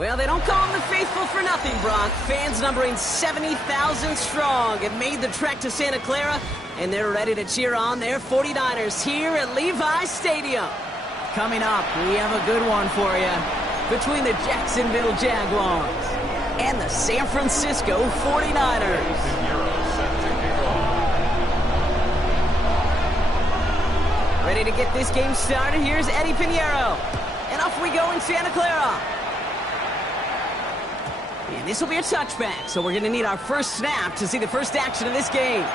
Well, they don't call them the faithful for nothing, Brock. Fans numbering 70,000 strong have made the trek to Santa Clara, and they're ready to cheer on their 49ers here at Levi's Stadium. Coming up, we have a good one for you. Between the Jacksonville Jaguars and the San Francisco 49ers. Ready to get this game started? Here's Eddie Pinheiro. And off we go in Santa Clara. And this will be a touchback, so we're going to need our first snap to see the first action of this game.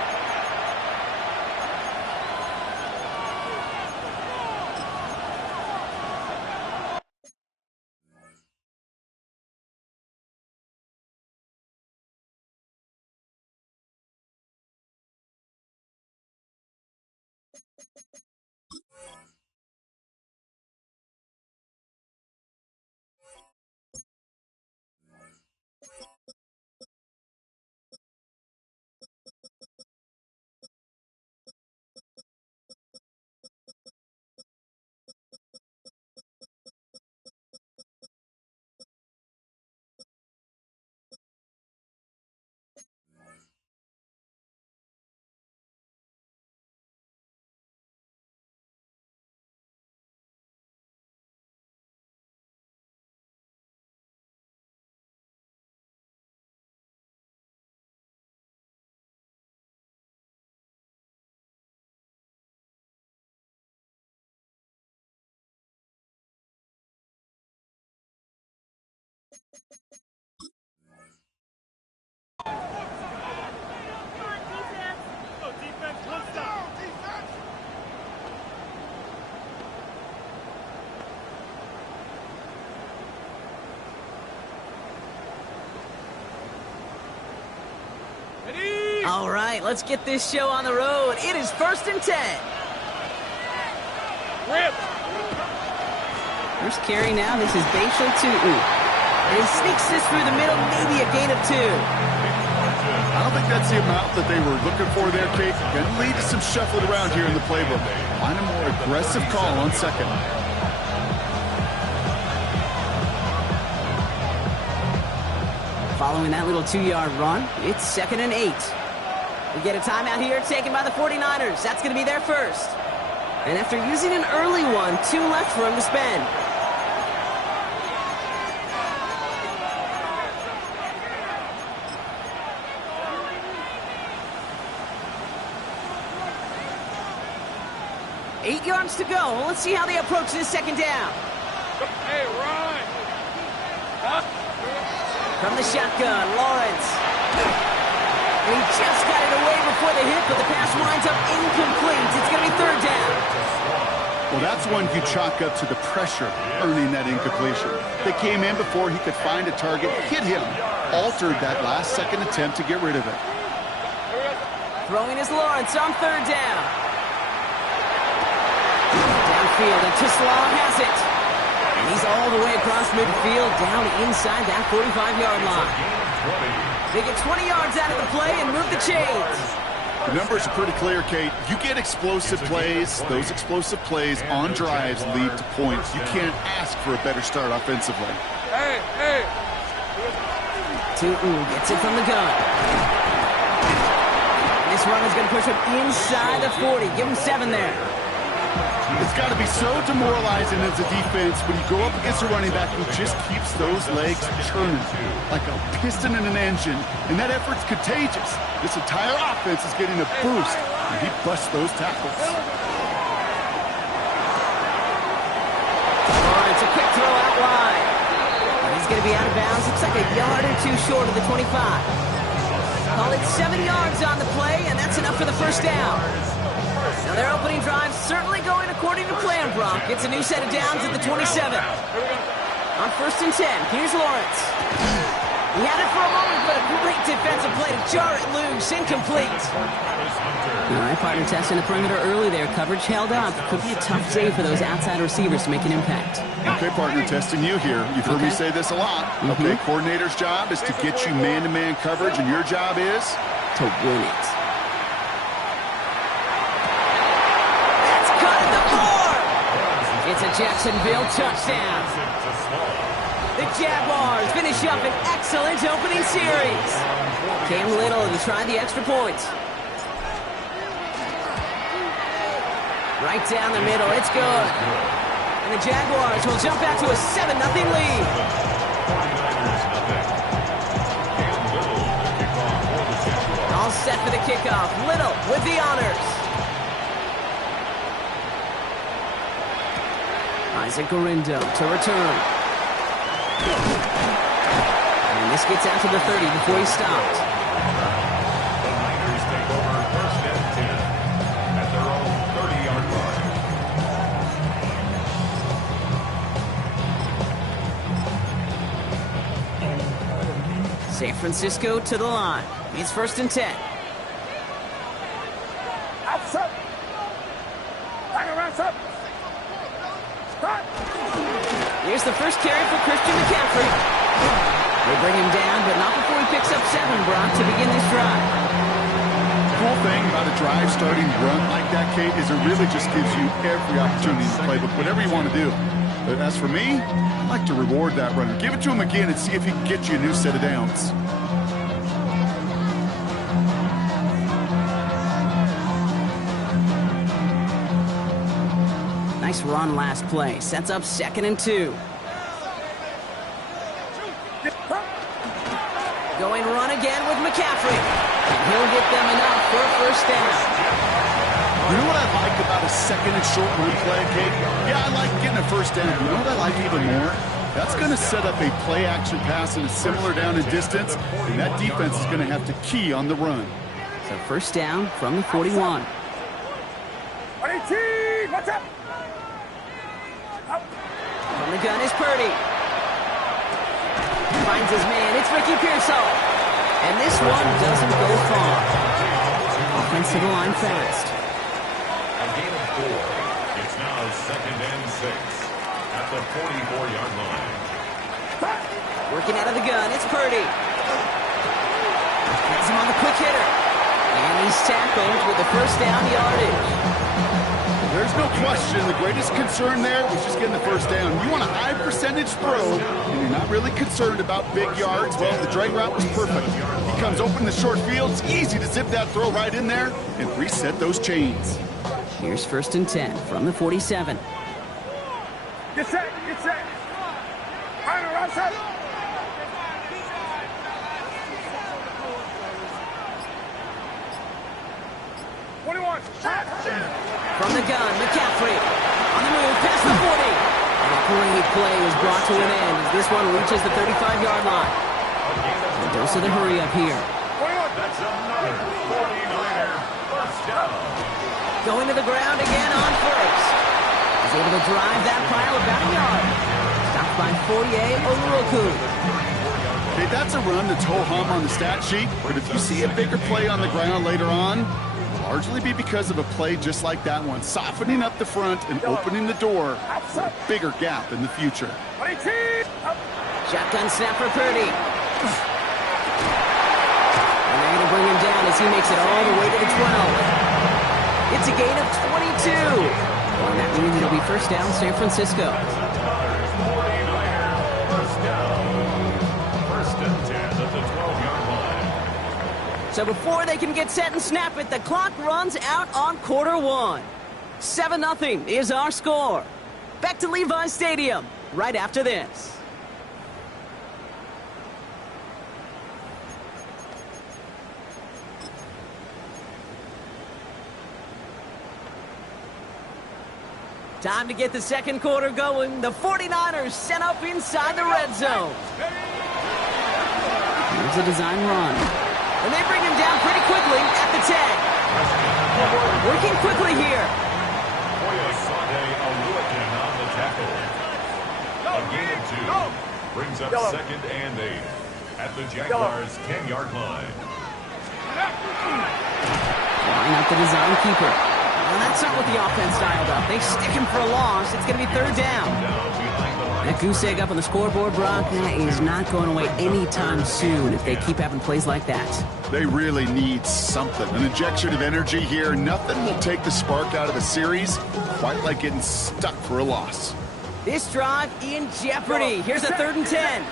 All right, let's get this show on the road. It is 1st and 10. Rip. First carry now. This is Bashal Tutu. And he sneaks this through the middle, maybe a gain of 2. I don't think that's the amount that they were looking for there, Kate. Going to lead to some shuffling around here in the playbook. Find a more aggressive call on second. Following that little 2-yard run, it's 2nd and 8. We get a timeout here taken by the 49ers. That's going to be their first. And after using an early one, 2 left for him to spend. Eight yards to go. Well, let's see how they approach this second down. Hey, Ryan. From the shotgun, Lawrence. And he just got it away before the hit, but the pass winds up incomplete. It's going to be 3rd down. Well, that's one you chalk up to the pressure earning that incompletion. They came in before he could find a target, hit him, altered that last-second attempt to get rid of it. Throwing is Lawrence on 3rd down. Downfield, and Tislau has it. And he's all the way across midfield, down inside that 45-yard line. They get 20 yards out of the play and move the chains. The numbers are pretty clear, Kate. You get explosive plays. Those explosive plays on drives lead to points. You can't ask for a better start offensively. Hey, hey. Tutu gets it from the gun. This run is going to push him inside the 40. Give him 7 there. It's got to be so demoralizing as a defense when you go up against a running back who just keeps those legs churning like a piston in an engine, and that effort's contagious. This entire offense is getting a boost, and he busts those tackles. Lawrence, a quick throw out wide. And he's going to be out of bounds. Looks like a yard or 2 short of the 25. Call it 7 yards on the play, and that's enough for the first down. Now their opening drive certainly going according to plan, Brock. It's a new set of downs at the 27. On 1st and 10, here's Lawrence. He had it for a moment, but a great defensive play to jar it loose. Incomplete. All right, partner testing the perimeter early there. Coverage held up. Could be a tough day for those outside receivers to make an impact. Okay, partner, testing you here. You've heard me say this a lot. Okay, coordinator's job is to get you man-to-man coverage, and your job is? To win it. It's a Jacksonville touchdown. The Jaguars finish up an excellent opening series. Cam Little to try the extra point. Right down the middle, it's good. And the Jaguars will jump out to a 7-0 lead. All set for the kickoff. Little with the honors. Isaac Gorindo to return. And this gets out to the 30 before he stops. The Niners take over first and 10 at their own 30-yard line. San Francisco to the line. It's first and 10. Outside. Back around, up. Here's the first carry for Christian McCaffrey. They bring him down, but not before he picks up 7, Brock, to begin this drive. The cool thing about a drive starting run like that, Kate, is it really just gives you every opportunity in the playbook, whatever you want to do. But as for me, I like to reward that runner. Give it to him again and see if he can get you a new set of downs. Nice run last play. Sets up 2nd and 2. Going run again with McCaffrey. And he'll get them enough for a first down. You know what I like about a 2nd and short run play, Kate? Yeah, I like getting a first down. You know what I like even more? That's going to set up a play-action pass in a similar down and distance, and that defense is going to have to key on the run. So first down from the 41. 18, what's up? From the gun is Purdy. Finds his man. It's Ricky Pearsall. And this one doesn't go far. Offense to the line fast. A gain of 4. It's now 2nd and 6 at the 44-yard line. Working out of the gun. It's Purdy. Has him on the quick hitter. And he's tackled with the first down yardage. There's no question. The greatest concern there was just getting the first down. You want a high percentage throw, and you're not really concerned about big yards. Well, the drag route was perfect. He comes open in the short field. It's easy to zip that throw right in there and reset those chains. Here's first and 10 from the 47. Get set, get set. Final round set. From the gun, McCaffrey on the move past the 40. And a great play is brought to an end as this one reaches the 35-yard line. A dose of the hurry up here. That's another 49er first down. Going to the ground again on first. He's able to drive that pile about a yard. Stopped by Fourier Oluoku. Okay, that's a run that's ho-hum on the stat sheet, but if you see a bigger play on the ground later on, largely be because of a play just like that one, softening up the front and opening the door for a bigger gap in the future. Shotgun snap for Purdy. And they're going to bring him down as he makes it all the way to the 12. It's a gain of 22. And that means it'll be first down San Francisco. First and 10 at the 12-yard line. So before they can get set and snap it, the clock runs out on quarter 1. 7-0 is our score. Back to Levi's Stadium right after this. Time to get the second quarter going. The 49ers set up inside the red zone. Here's a design run. And they bring him down pretty quickly at the 10. Working quickly here. Oyosade Oluwakin on the tackle. A gain of 2 brings up 2nd and 8 at the Jaguars' 10-yard line. Line up the design keeper. Well, that's not what the offense dialed up. They stick him for a loss. It's going to be third down. That goose egg up on the scoreboard, Brock, that is not going away anytime soon if they keep having plays like that. They really need something, an injection of energy here. Nothing will take the spark out of a series quite like getting stuck for a loss. This drive in jeopardy. Here's a 3rd and 10.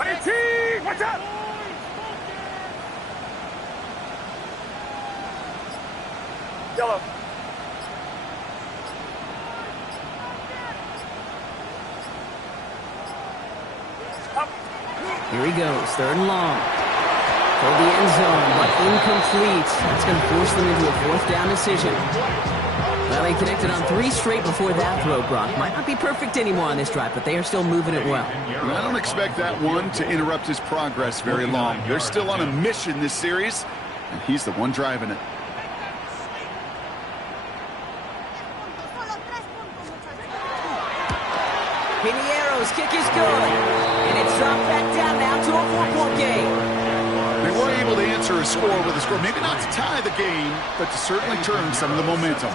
18, watch out! Yellow. Here he goes, 3rd and long. Toward the end zone, but incomplete. That's going to force them into a 4th down decision. Well, they connected on 3 straight before that throw, Brock. Might not be perfect anymore on this drive, but they are still moving it well. And I don't expect that one to interrupt his progress very long. They're still on a mission this series, and he's the one driving it. Piniero's kick is good, and it's dropped back down now to a 4-point game. They were able to answer a score with a score, maybe not to tie the game, but to certainly turn some of the momentum.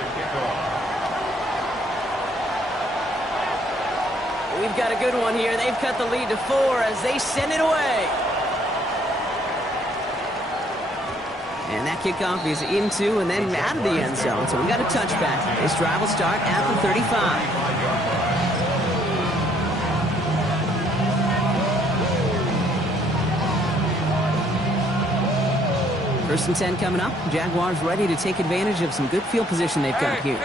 We've got a good one here. They've cut the lead to 4 as they send it away. And that kickoff is into and then out of the end zone, so we got a touchback. This drive will start at the 35. 1st and 10 coming up. Jaguars ready to take advantage of some good field position they've got here.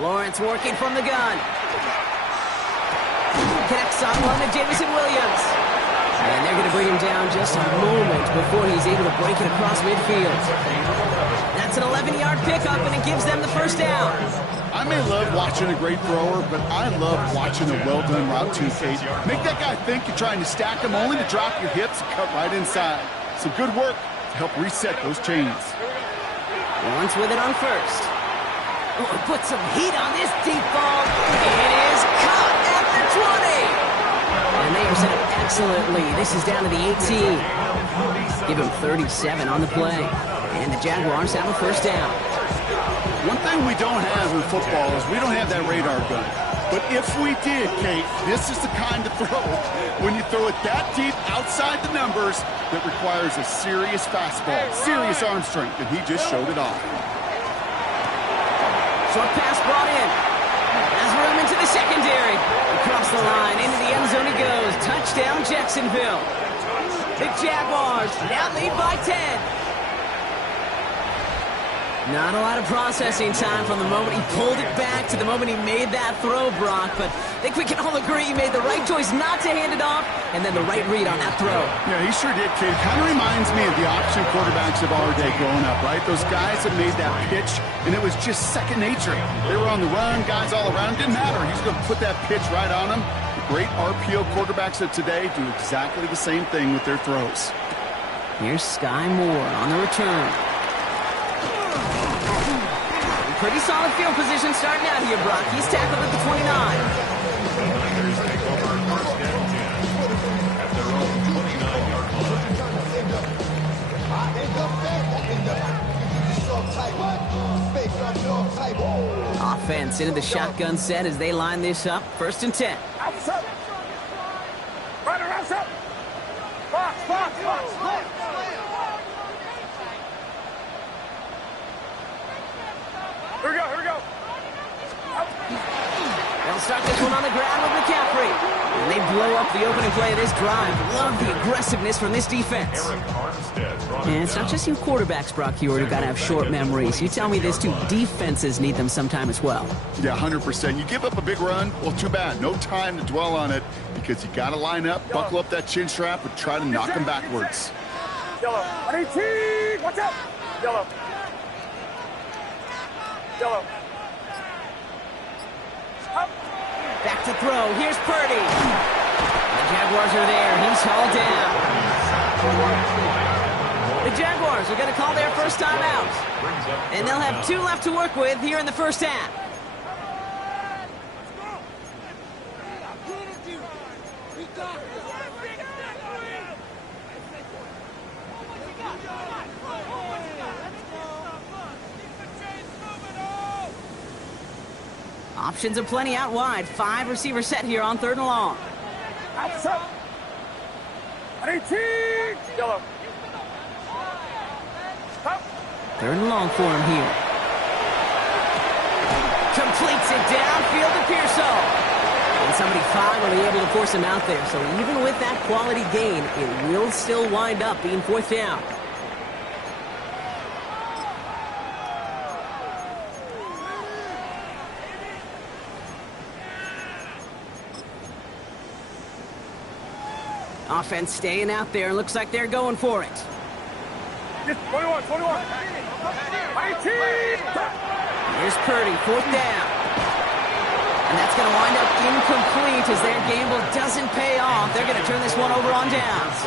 Lawrence working from the gun. Connects on one to Jameson Williams. And they're going to bring him down just a moment before he's able to break it across midfield. That's an 11-yard pickup, and it gives them the 1st down. I may love watching a great thrower, but I love watching a well-done route too, Kate. Make that guy think you're trying to stack him only to drop your hips and cut right inside. Some good work to help reset those chains. Lawrence with it on 1st. Oh, put some heat on this deep ball. It is caught at the 20. And they are set up excellently. This is down to the 18. Give him 37 on the play. And the Jaguars have a 1st down. One thing we don't have in football is we don't have that radar gun. But if we did, Kate, this is the kind of throw, when you throw it that deep outside the numbers, that requires a serious fastball, serious arm strength, and he just showed it off. Short pass brought in. Has room into the secondary. Across the line, into the end zone he goes. Touchdown, Jacksonville. The Jaguars now lead by 10. Not a lot of processing time from the moment he pulled it back to the moment he made that throw, Brock. But I think we can all agree he made the right choice not to hand it off, and then the right read on that throw. Yeah, he sure did, kid. Kind of reminds me of the option quarterbacks of our day growing up, right? Those guys that made that pitch, and it was just second nature. They were on the run, guys all around. Didn't matter. He's going to put that pitch right on them. The great RPO quarterbacks of today do exactly the same thing with their throws. Here's Sky Moore on the return. Pretty solid field position starting out here, Brock. He's tackled at the 29. Niners take over 1st and 10 at their own 29-yard line. Offense into the shotgun set as they line this up. 1st and 10. Outside. Right around up. Box, box, box, box. Here we go, here we go. They'll start this one on the ground with McCaffrey. And they blow up the opening play of this drive. Love the aggressiveness from this defense. And it's not just you quarterbacks, Brock Hewitt, who got to have short memories. You tell me this too, defenses need them sometime as well. Yeah, 100%. You give up a big run, well, too bad. No time to dwell on it because you got to line up, buckle up that chin strap, and try to knock them backwards. Yellow. 18. Watch out. Yellow. Yellow. Back to throw. Here's Purdy. The Jaguars are there. He's hauled down. The Jaguars are going to call their first time out. And they'll have 2 left to work with here in the 1st half. Options are plenty out wide. 5 receiver set here on 3rd and long. Outside. 18. Yellow. 3rd and long for him here. Completes it downfield to Pearsall. And somebody finally able to force him out there. So even with that quality gain, it will still wind up being 4th down. Offense staying out there. Looks like they're going for it. 21, 21. 18. Here's Purdy, 4th down. And that's going to wind up incomplete as their gamble doesn't pay off. They're going to turn this one over on downs.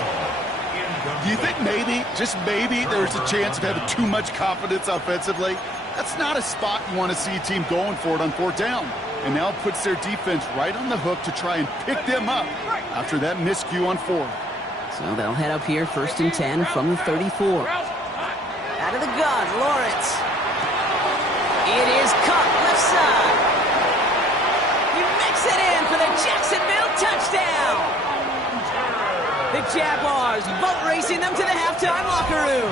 Do you think maybe, just maybe, there's a chance of having too much confidence offensively? That's not a spot you want to see a team going for it on 4th down. And now puts their defense right on the hook to try and pick them up after that miscue on 4th. So they'll head up here 1st and 10 from the 34. Out of the gun, Lawrence. It is cut left side. He makes it in for the Jacksonville touchdown. The Jaguars boat racing them to the halftime locker room.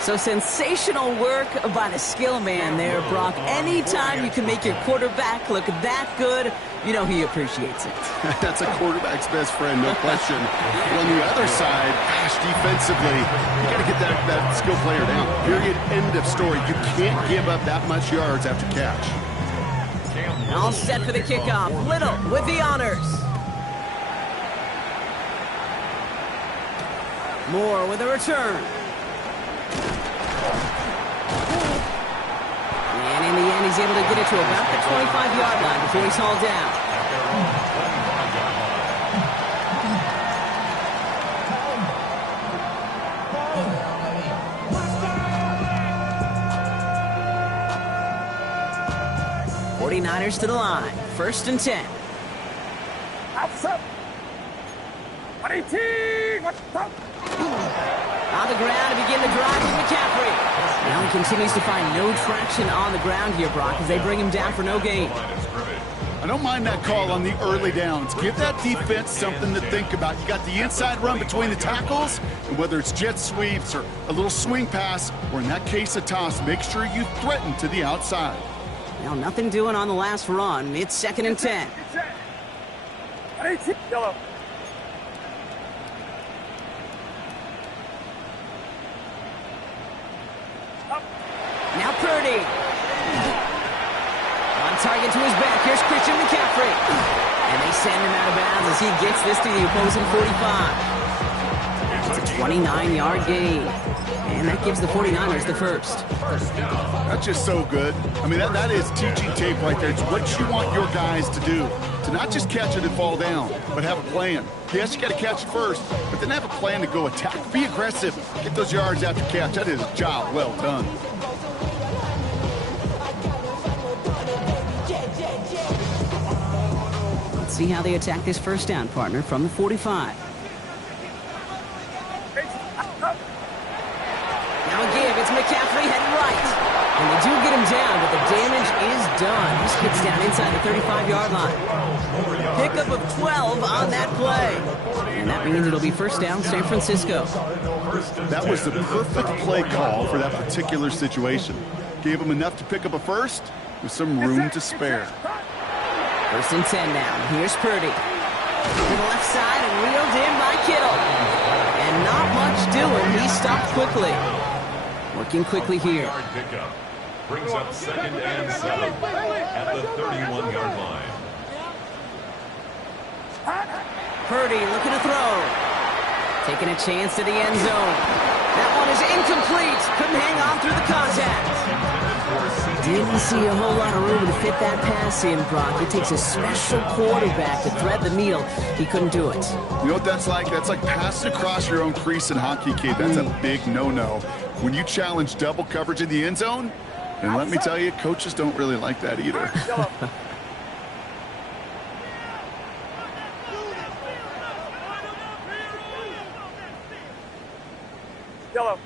So sensational work by the skill man there, Brock. Anytime you can make your quarterback look that good, you know he appreciates it. That's a quarterback's best friend, no question. But on the other side, gosh, defensively, you got to get that skill player down. Period. End of story. You can't give up that much yards after catch. All set for the kickoff. Little with the honors. Moore with a return. And in the end, he's able to get it to about the 25-yard line before he's hauled down. '49ers to the line. 1st and 10. Outside. 18. On the ground to begin the drive with McCaffrey. Now he continues to find no traction on the ground here, Brock, as they bring him down for no gain. I don't mind that call on the early downs. Give that defense something to think about. You got the inside run between the tackles, and whether it's jet sweeps or a little swing pass, or in that case a toss, make sure you threaten to the outside. Now nothing doing on the last run. It's 2nd and 10. 18. Yellow. Now Purdy. On target to his back. Here's Christian McCaffrey. And they send him out of bounds as he gets this to the opposing 45. It's a 29-yard gain. And that gives the 49ers the first. That's just so good. I mean, that is teaching tape right there. It's what you want your guys to do. To not just catch it and fall down, but have a plan. Yes, you got to catch it first, but then have a plan to go attack. Be aggressive. Get those yards after catch. That is a job well done. Let's see how they attack this 1st down, partner, from the 45. Now a give. It's McCaffrey heading right. And they do get him down, but the damage is done. He gets down inside the 35-yard line. Pickup of 12 on that play. And that means it'll be 1st down, San Francisco. That was the perfect play call for that particular situation. Gave him enough to pick up a first with some room to spare. 1st and 10 now. Here's Purdy. To the left side and reeled in by Kittle. And not much doing. He stopped quickly. Working quickly here. Pickup brings up 2nd and 7 at the 31-yard line. Purdy looking to throw. Taking a chance to the end zone. That one is incomplete. Couldn't hang on through the contact. Didn't see a whole lot of room to fit that pass in, Brock. It takes a special quarterback to thread the needle. He couldn't do it. You know what that's like? That's like passing across your own crease in hockey, kid. That's a big no-no. When you challenge double coverage in the end zone, and let me tell you, coaches don't really like that either. Yellow.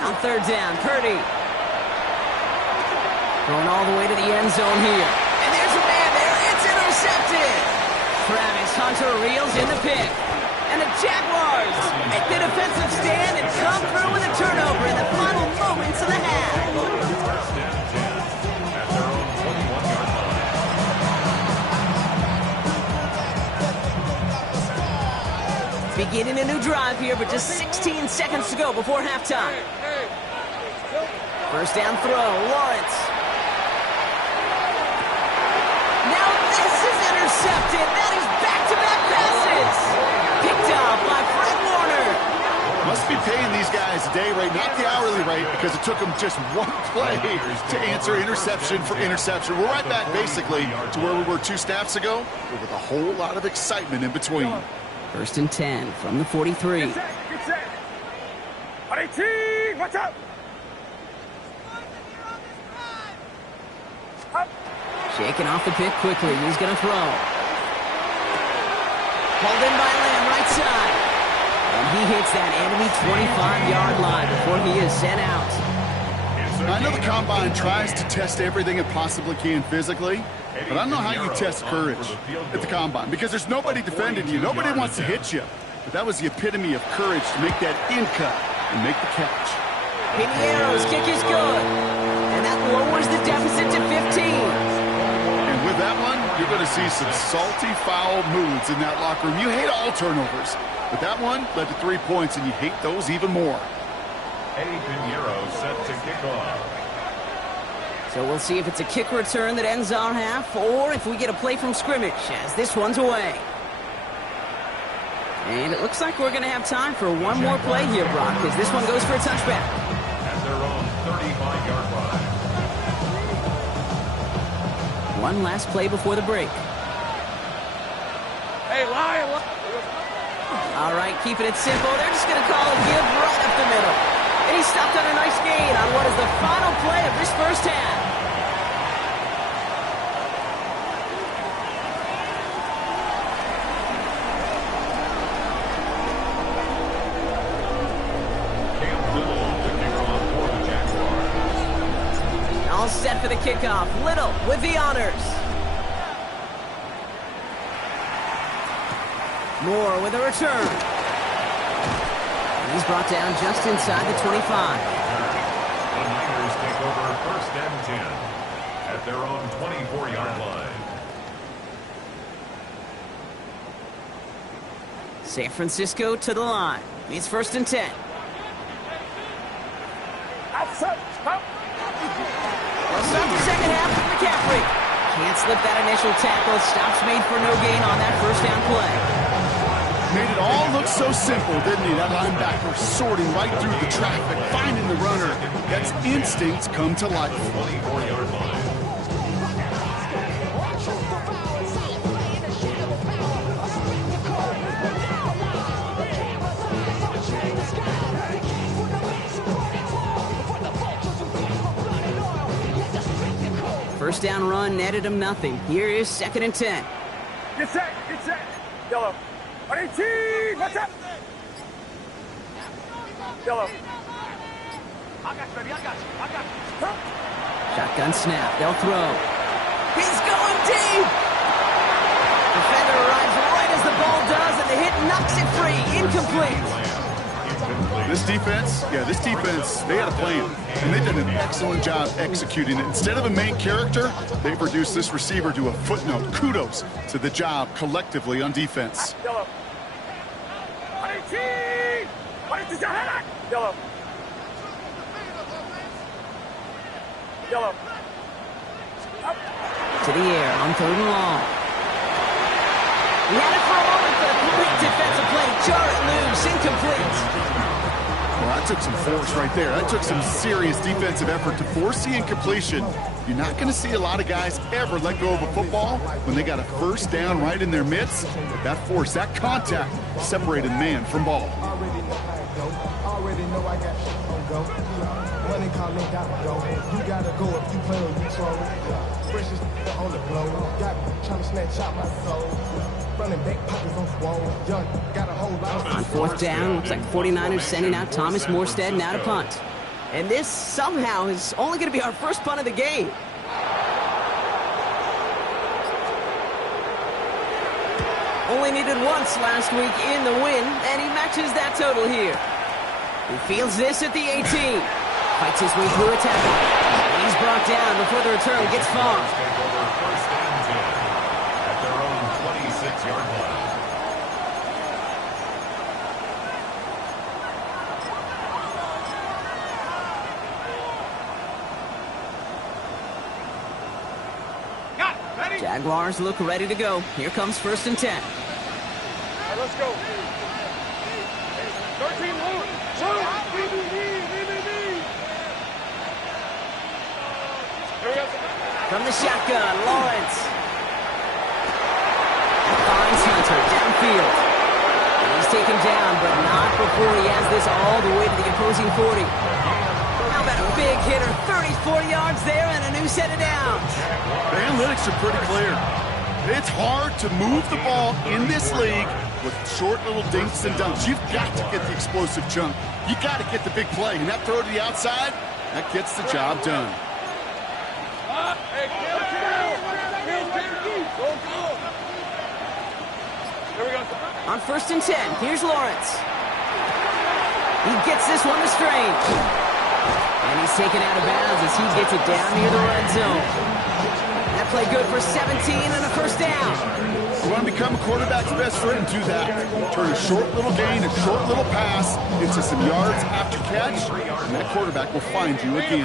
On 3rd down, Purdy. Going all the way to the end zone here. And there's a man there. It's intercepted. Travis Hunter reels in the pick. And the Jaguars make the defensive stand and come through with a turnover in the final moments of the beginning a new drive here, but just 16 seconds to go before halftime. First down throw, Lawrence. Now this is intercepted. That is back-to-back passes. Picked up by Fred Warner. Must be paying these guys a day rate, not the hourly rate, because it took them just one play to answer interception for interception. We're right back, basically, to where we were 2 snaps ago, but with a whole lot of excitement in between. First and 10 from the 43. Get set. 18, watch out. Up. Shaking off the pick quickly. He's going to throw. Pulled in by Lamb, right side. And he hits that enemy 25-yard line before he is sent out. I know the Combine tries to test everything it possibly can physically, but I don't know how you test courage at the Combine, because there's nobody defending you. Nobody wants to hit you. But that was the epitome of courage to make that in cut and make the catch. Pinheiro's kick is good. And that lowers the deficit to 15. And with that one, you're going to see some salty, foul moods in that locker room. You hate all turnovers, but that one led to 3 points, and you hate those even more. Eddie Pinheiro set to kick off. So we'll see if it's a kick return that ends our half, or if we get a play from scrimmage as this one's away. And it looks like we're going to have time for one more play here, Brock, because this one goes for a touchback. At their own 35-yard line. One last play before the break. Hey, Lion. All right, keeping it simple. They're just going to call a give right up the middle. And he stopped on a nice gain on what is the final play of this first half. All set for the kickoff. Little with the honors. Moore with a return. He's brought down just inside the 25. The Niners take over first and 10 at their own 24-yard line. San Francisco to the line. It's first and 10. Outside. Up. Well, start the second half with McCaffrey. Can't slip that initial tackle. Stops made for no gain on that first down play. Made it all look so simple, didn't he? That linebacker sorting right through the traffic, finding the runner. That's instincts come to life. 24-yard line. First down run netted him nothing. Here is second and 10. Get set. Get set. Yellow. 18, watch out. Yellow. I got you, baby. I got you. Shotgun snap. They'll throw. He's going deep. Defender arrives right as the ball does, and the hit knocks it free. Incomplete. This defense, they had a plan, and they did an excellent job executing it. Instead of a main character, they've reduced this receiver to a footnote. Kudos to the job collectively on defense. Yellow. 18. Yellow. Yellow. Up. To the air on third and long. He had it for a moment, but a great defensive play. Jar it loose. Incomplete. Well, that took some force right there. That took some serious defensive effort to force the incompletion. You're not going to see a lot of guys ever let go of a football when they got a first down right in their midst. But that force, that contact, separated man from ball. Already know I got shit on go. Money calling, gotta go. You gotta go if you play or you troll. Freshest on the blow. Got me trying to snatch out my soul. Running back pockets on swole. Young, got a whole lot of. On fourth down, looks like the 49ers sending out Thomas Morstead now to punt. And this somehow is only going to be our first punt of the game. Only needed once last week in the win, and he matches that total here. He fields this at the 18. Fights his way through a tackle. He's brought down before the return gets far. Take over first and 10 at their own 26-yard line. Jaguars look ready to go. Here comes 1st and 10. All right, let's go. 13 loose. Shoot. Here we go. From the shotgun, Lawrence. Finds Hunter downfield. And he's taken down, but not before he has this all the way to the opposing 40. How about a big hitter, 34 yards there and a new set of downs. The analytics are pretty clear. It's hard to move the ball in this league with short little dinks and dunks. You've got to get the explosive chunk. You got to get the big play. And that throw to the outside, that gets the job done. Hey, Here we go. On 1st and 10, here's Lawrence. He gets this one to Strange. And he's taken out of bounds as he gets it down near the red zone. That play good for 17 and a 1st down. You want to become a quarterback's best friend, do that. Turn a short little gain, a short little pass into some yards after catch, and that quarterback will find you again.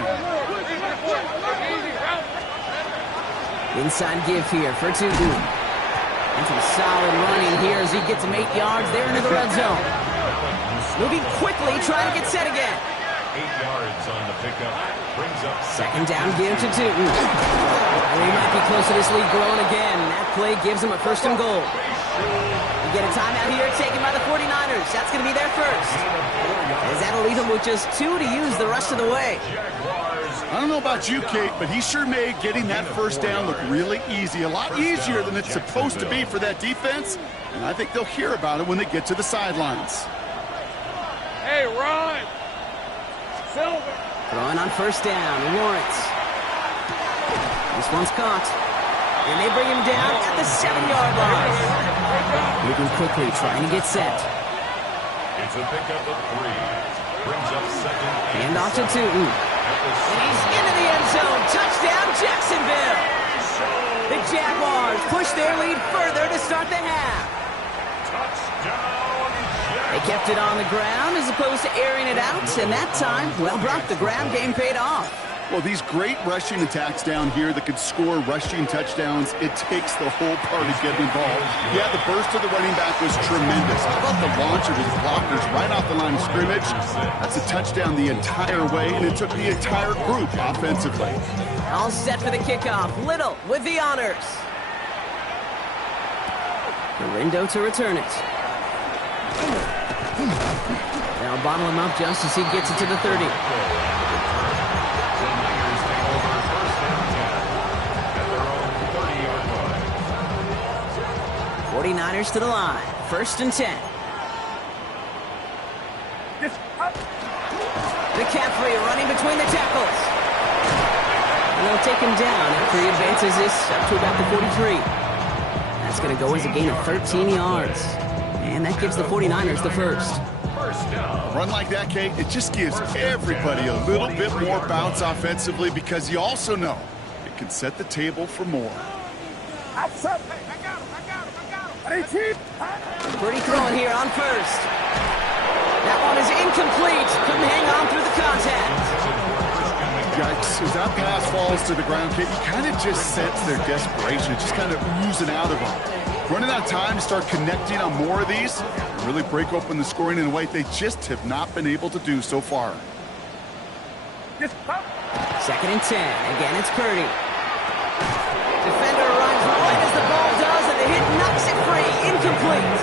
Inside give here for Tugu. And some solid running here as he gets him 8 yards there into the red zone. Moving quickly, trying to get set again. 8 yards on the pickup. Brings up 2nd down give to Tugu. Well, he might be close to this lead growing again. That play gives him a 1st and goal. We get a timeout here taken by the 49ers. That's going to be their first. As that'll leave him with just 2 to use the rest of the way. I don't know about you, Kate, but he sure made getting that 1st down look really easy. A lot easier than it's supposed to be for that defense. And I think they'll hear about it when they get to the sidelines. Hey, Ron. Silver. Throwing on 1st down, Lawrence. This one's caught. And they bring him down at the 7-yard line. Moving quickly, trying to get set. It's a pickup of 3. Brings up 2nd. Hand off to Tootin. And he's into the end zone. Touchdown, Jacksonville. The Jaguars push their lead further to start the half. They kept it on the ground as opposed to airing it out. And that time, well, Brock, the ground game paid off. Well, these great rushing attacks down here that could score rushing touchdowns, it takes the whole party getting involved. Yeah, the burst of the running back was tremendous. How about the launch of his blockers right off the line of scrimmage? That's a touchdown the entire way, and it took the entire group offensively. All set for the kickoff. Little with the honors. Garindo to return it. They'll bottle him up just as he gets it to the 30. 49ers to the line. 1st and 10. McCaffrey running between the tackles. And they'll take him down after he advances this up to about the 43. That's going to go as a gain of 13 yards. And that gives the 49ers the 1st. A run like that, Kate, it just gives everybody a little bit more bounce offensively because you also know it can set the table for more. Pretty throwing here on 1st. That one is incomplete. Couldn't hang on through the contact. Yikes. As that pass falls to the ground, Kate, you kind of just sense their desperation. It's just kind of oozing out of them. Running out of time to start connecting on more of these, really break open the scoring in a way they just have not been able to do so far. 2nd and 10. Again, it's Purdy. Defender runs right as the ball does, and the hit knocks it free. Incomplete.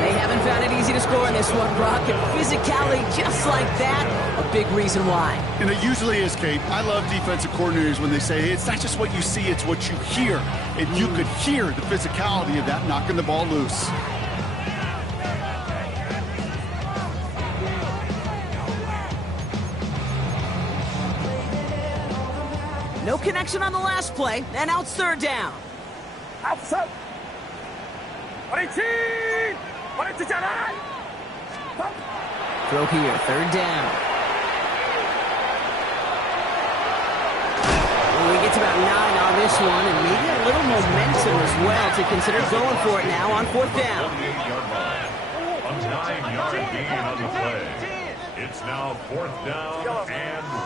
They haven't found it easy to score in this one, Brock. And physicality just like that, a big reason why. And it usually is, Kate. I love defensive coordinators when they say, hey, it's not just what you see, it's what you hear. And you could hear the physicality of that knocking the ball loose. No connection on the last play, and now it's 3rd down. Outside. Throw here, 3rd down. Well, we get to about 9 on this one, and maybe a little momentum as well to consider going for it now on 4th down. 28-yard line. A 9-yard gain on the play. It's now 4th down and 1.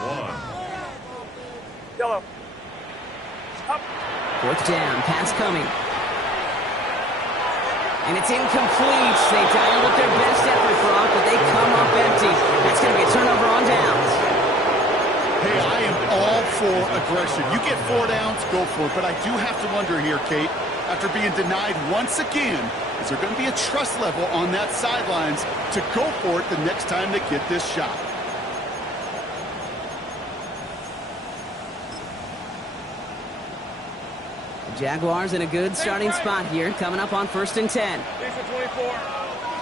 Yellow. Fourth down, pass coming. And it's incomplete. They dialed up their best effort, Brock, but they come up empty. That's going to be a turnover on downs. Hey, I am all for aggression. You get 4 downs, go for it. But I do have to wonder here, Kate, after being denied once again, is there going to be a trust level on that sidelines to go for it the next time they get this shot? Jaguars in a good starting spot here, coming up on 1st and 10. These are 24.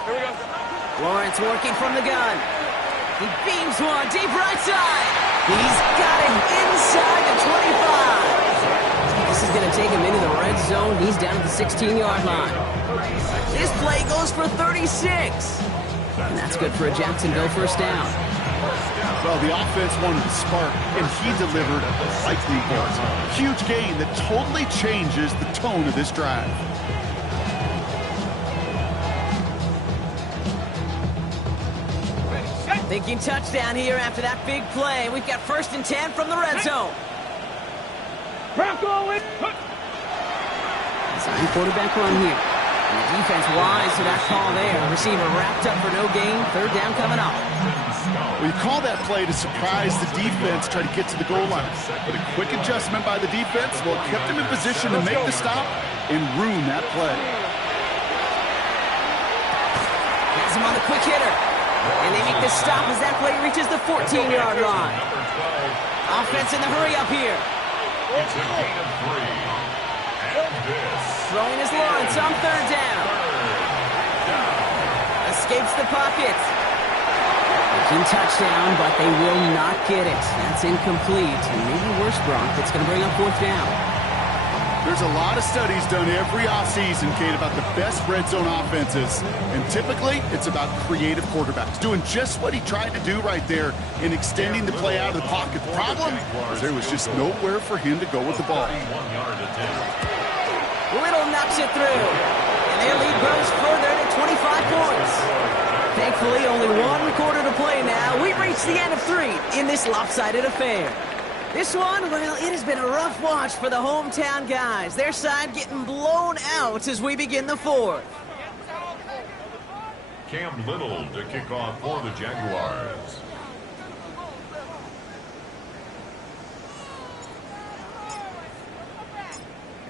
Here we go. Lawrence working from the gun. He beams one deep right side. He's got it inside the 25. This is going to take him into the red zone. He's down at the 16-yard line. This play goes for 36. And that's good for a Jacksonville first down. Well, the offense wanted to spark, and he delivered like the Eagles. Huge gain that totally changes the tone of this drive. Thinking touchdown here after that big play. We've got 1st and 10 from the red zone. Sign quarterback run here. And the defense wise to that call there. Receiver wrapped up for no gain. 3rd down coming up. Well, you call that play to surprise the defense, try to get to the goal line. But a quick adjustment by the defense, well, kept him in position to make the stop and ruin that play. Has him on the quick hitter. And they make the stop as that play reaches the 14-yard line. Offense in the hurry up here. It's a gain of 3. And this. Throwing his Lawrence on 3rd down. Escapes the pocket. Making touchdown, but they will not get it. That's incomplete. And maybe worse, Brock. It's going to bring up 4th down. There's a lot of studies done every offseason, Kate, about the best red zone offenses. And typically, it's about creative quarterbacks doing just what he tried to do right there in extending the play out of the pocket. The problem is there was just nowhere for him to go with the ball. Little knocks it through. And their lead grows further to 25 points. Thankfully, only 1 quarter to play now. We've reached the end of 3 in this lopsided affair. This one, well, it has been a rough watch for the hometown guys. Their side getting blown out as we begin the 4th. Cam Little to kick off for the Jaguars.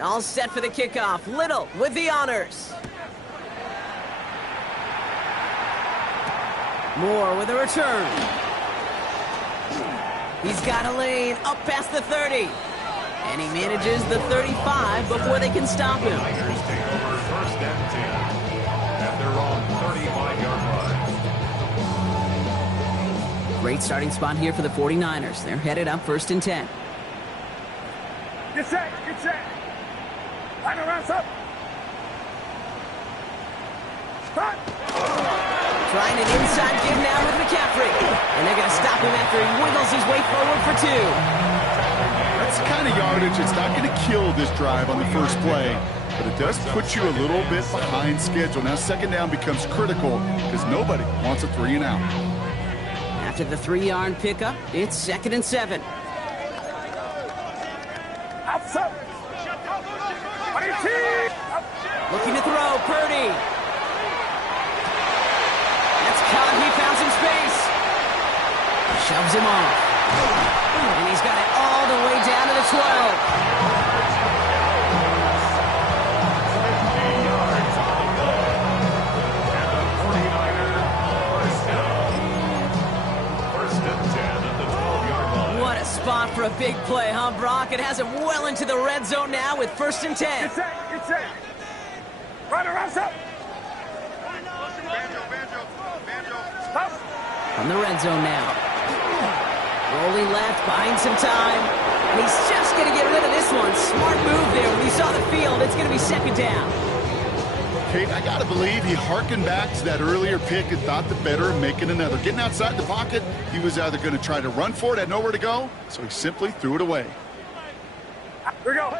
All set for the kickoff. Little with the honors. Moore with a return. He's got a lane up past the 30. And he manages the 35 before they can stop him. Niners take over 1st and 10 at their own 35-yard line. Great starting spot here for the 49ers. They're headed up 1st and 10. Get set. Get set. Line around up. Stop. Trying an inside give now with McCaffrey. And they're going to stop him after he wiggles his way forward for 2. That's the kind of yardage. It's not going to kill this drive on the first play, but it does put you a little bit behind schedule. Now 2nd down becomes critical because nobody wants a 3 and out. After the 3-yard pickup, it's 2nd and 7. Outside. Looking to throw, Purdy. That's caught. He found some space. Shoves him off. And he's got it all the way down to the 12. What a spot for a big play, huh, Brock? It has him well into the red zone now with 1st and 10. Get set. Get set. Right around up. Stop. From the red zone now. Rolling left, buying some time. And he's just going to get rid of this one. Smart move there. When he saw the field, it's going to be 2nd down. Kate, I got to believe he hearkened back to that earlier pick and thought the better of making another. Getting outside the pocket, he was either going to try to run for it, had nowhere to go, so he simply threw it away. Here we go.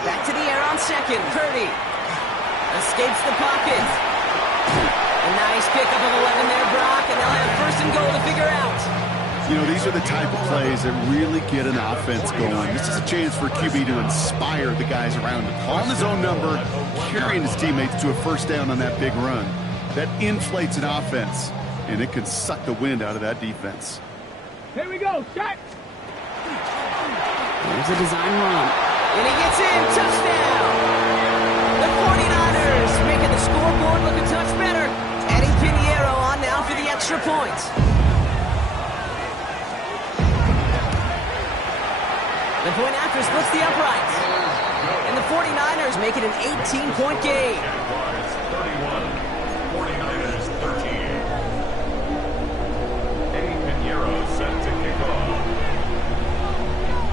Back to the air on 2nd. Purdy. Escapes the pocket. A nice pickup of 11 there, Brock, and they'll have first and goal to figure out. You know, these are the type of plays that really get an offense going. This is a chance for QB to inspire the guys around him. Calling his own number, carrying his teammates to a first down on that big run. That inflates an offense, and it can suck the wind out of that defense. Here we go, shot. Here's a design run. And he gets in. Touchdown. The 49ers making the scoreboard look a touch better. Adding Pinheiro on now for the extra point. The point after splits the uprights. And the 49ers make it an 18-point game. Jaguars 31, 49ers 13. Eddie Pinheiro set to kick off.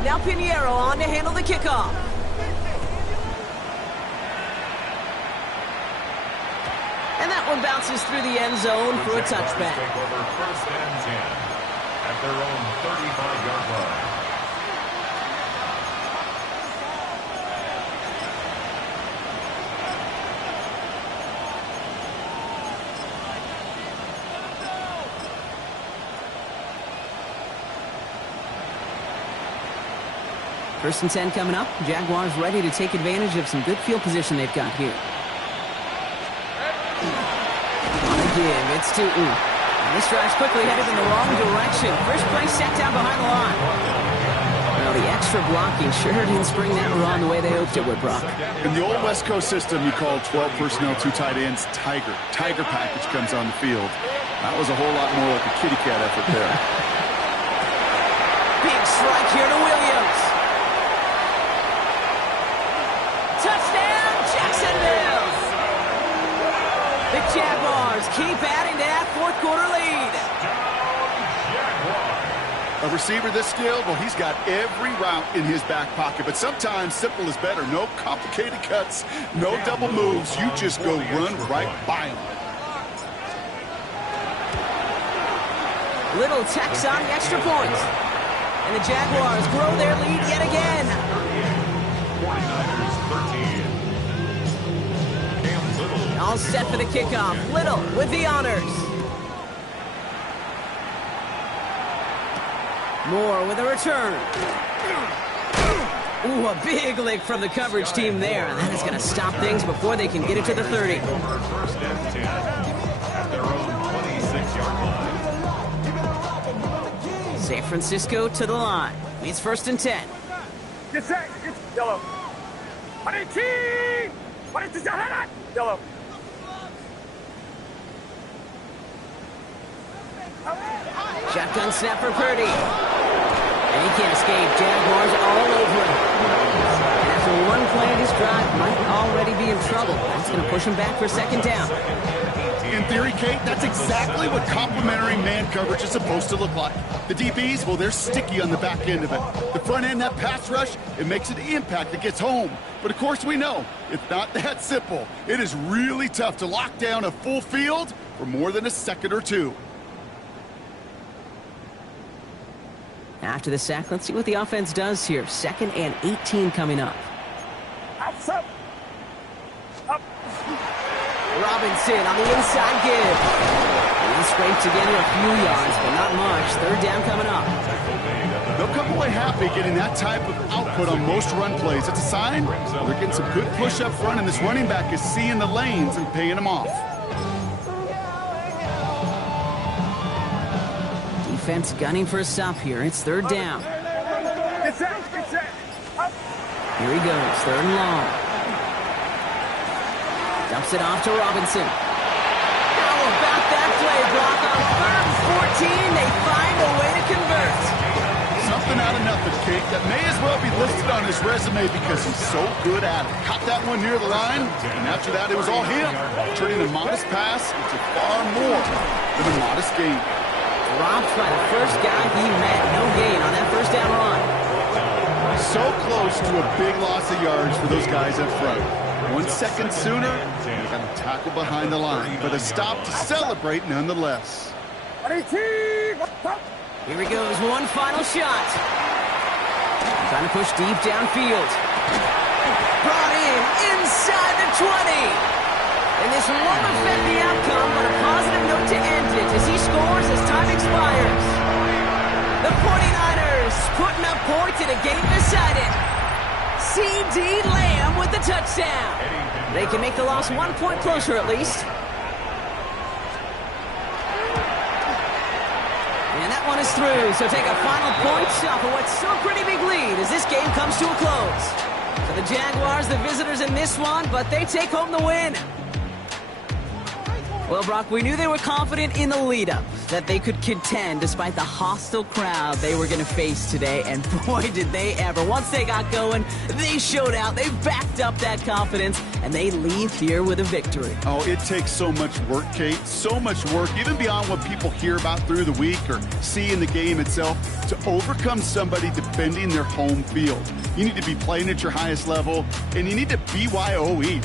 Now Pinheiro on to handle the kickoff. And that one bounces through the end zone for a touchback. Take over first and 10 at their own 35-yard line. First and 10 coming up. Jaguars ready to take advantage of some good field position they've got here. On the give, it's Tootin. And this drive's quickly headed in the wrong direction. First play set down behind the line. Well, the extra blocking sure didn't spring that run the way they hoped it would, Brock. In the old West Coast system, you call 12 personnel, 2 tight ends, Tiger. Tiger package comes on the field. That was a whole lot more like a kitty cat effort there. Big strike here to Williams. Touchdown, Jacksonville! The Jaguars keep adding to that fourth quarter lead. A receiver this skilled, well, he's got every route in his back pocket. But sometimes simple is better. No complicated cuts, no double moves. You just go run right by him. Little tacks on the extra point. And the Jaguars grow their lead yet again. 49ers 13. Cam Little. All set for the kickoff. Little with the honors. Moore with a return. Ooh, a big lick from the coverage team there. And that is going to stop things before they can get it to the 30. Over first and 10 at their own 26-yard line. San Francisco to the line. It's first and 10. Get set. Get yellow. 18. Yellow. Shotgun snap for Purdy. And he can't escape. Jaguars all over him. And after one play of this drive, might already be in trouble. That's going to push him back for second down. In theory, Kate, that's exactly what complementary man coverage is supposed to look like. The DBs, well, they're sticky on the back end of it. The front end, that pass rush, it makes an impact that gets home. But of course we know, it's not that simple. It is really tough to lock down a full field for more than a second or two. After the sack, let's see what the offense does here. Second and 18 coming up. Outside. Up. Robinson on the inside give. He scraped together a few yards, but not much. Third down coming up. They'll come away happy getting that type of output on most run plays. It's a sign they're getting some good push up front, and this running back is seeing the lanes and paying them off. Defense gunning for a stop here. It's third down. Get set. Get set. Up. Here he goes, third and long. Dumps it off to Robinson. How about that play, Brock? On third and 14, they find a way to convert. Something out of nothing, Kate, that may as well be listed on his resume because he's so good at it. Caught that one near the line, and after that, it was all him, turning a modest pass into far more than a modest gain. Dropped by the first guy he met. No gain on that first down run. So close to a big loss of yards for those guys up front. 1 second sooner, they got a tackle behind the line, but a stop to celebrate nonetheless. 18. Here he goes, one final shot. Trying to push deep downfield. Brought in inside the 20. And this won't affect the outcome, but a positive note to end it as he scores as time expires. The 49ers putting up points in a game decided. C.D. Lamb with the touchdown. They can make the loss 1 point closer at least. And that one is through, so take a final point off of what's still a pretty big lead as this game comes to a close. So the Jaguars, the visitors in this one, but they take home the win. Well, Brock, we knew they were confident in the lead-up, that they could contend despite the hostile crowd they were going to face today, and boy, did they ever. Once they got going, they showed out, they backed up that confidence, and they leave here with a victory. Oh, it takes so much work, Kate, so much work, even beyond what people hear about through the week or see in the game itself, to overcome somebody defending their home field. You need to be playing at your highest level, and you need to BYOE.